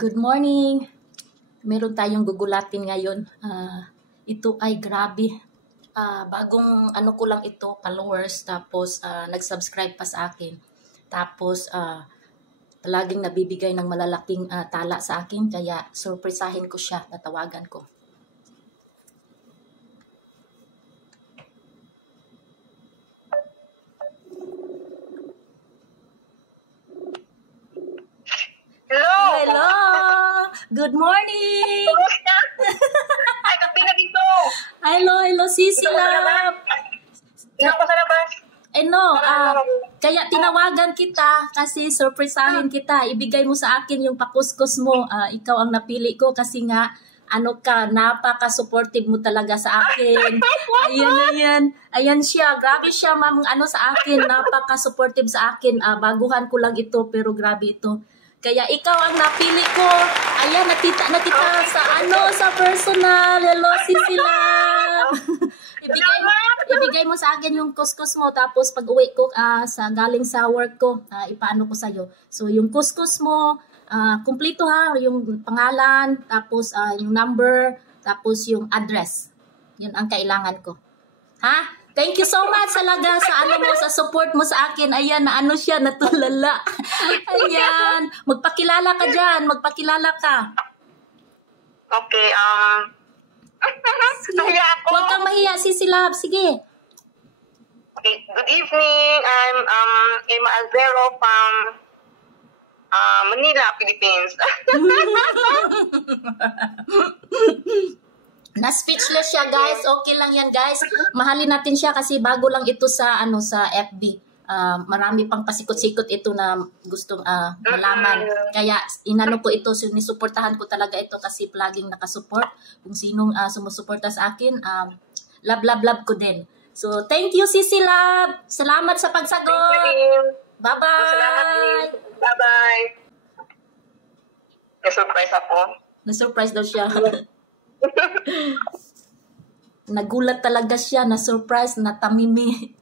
Good morning! Meron tayong gugulatin ngayon. Ito ay grabe. Bagong ano ko lang ito, followers. Tapos nag-subscribe pa sa akin. Tapos palaging nabibigay ng malalaking tala sa akin. Kaya surprisahin ko siya, tatawagan ko. Hello! Good morning! Ay, kapi na dito! Hello, Sisi Love! Ikaw pa sa labas? Kaya tinawagan kita kasi surprisahin kita. Ibigay mo sa akin yung pakuskus mo. Ikaw ang napili ko kasi nga, napaka-supportive mo talaga sa akin. Ayan siya. Grabe siya, ma'am, sa akin. Napaka-supportive sa akin. Baguhan ko lang ito, pero grabe ito. Kaya ikaw ang napili ko. Ayan, nakita sa personal. Hello, Sisi Love. ibigay mo sa akin yung kuskus mo. Tapos pag uwi ko galing sa work ko, ipaano ko sa'yo. So, yung kuskus mo, kumplito ha, yung pangalan, tapos yung number, tapos yung address. Yun ang kailangan ko. Ha? Thank you so much talaga sa support mo sa akin. Ayan, siya, natulala. Ayan. Magpakilala ka dyan. Magpakilala ka. Okay, Sige. Huwag kang mahiya, Sisi Love. Sige. Okay, good evening. I'm Emma Alvero from Manila, Philippines. Na-speechless siya, guys. Okay lang yan, guys. Mahalin natin siya kasi bago lang ito sa FB. Marami pang pasikot-sikot ito na gustong malaman. Kaya inano ko ito, sinisuportahan ko talaga ito kasi laging nakasupport. Kung sinong sumusuporta sa akin, love ko din. So, thank you, Sisi Love. Salamat sa pagsagot. Bye-bye. Bye-bye. Na-surprise ako. Na-surprise daw siya. Nagulat talaga siya, na-surprise, natamimi.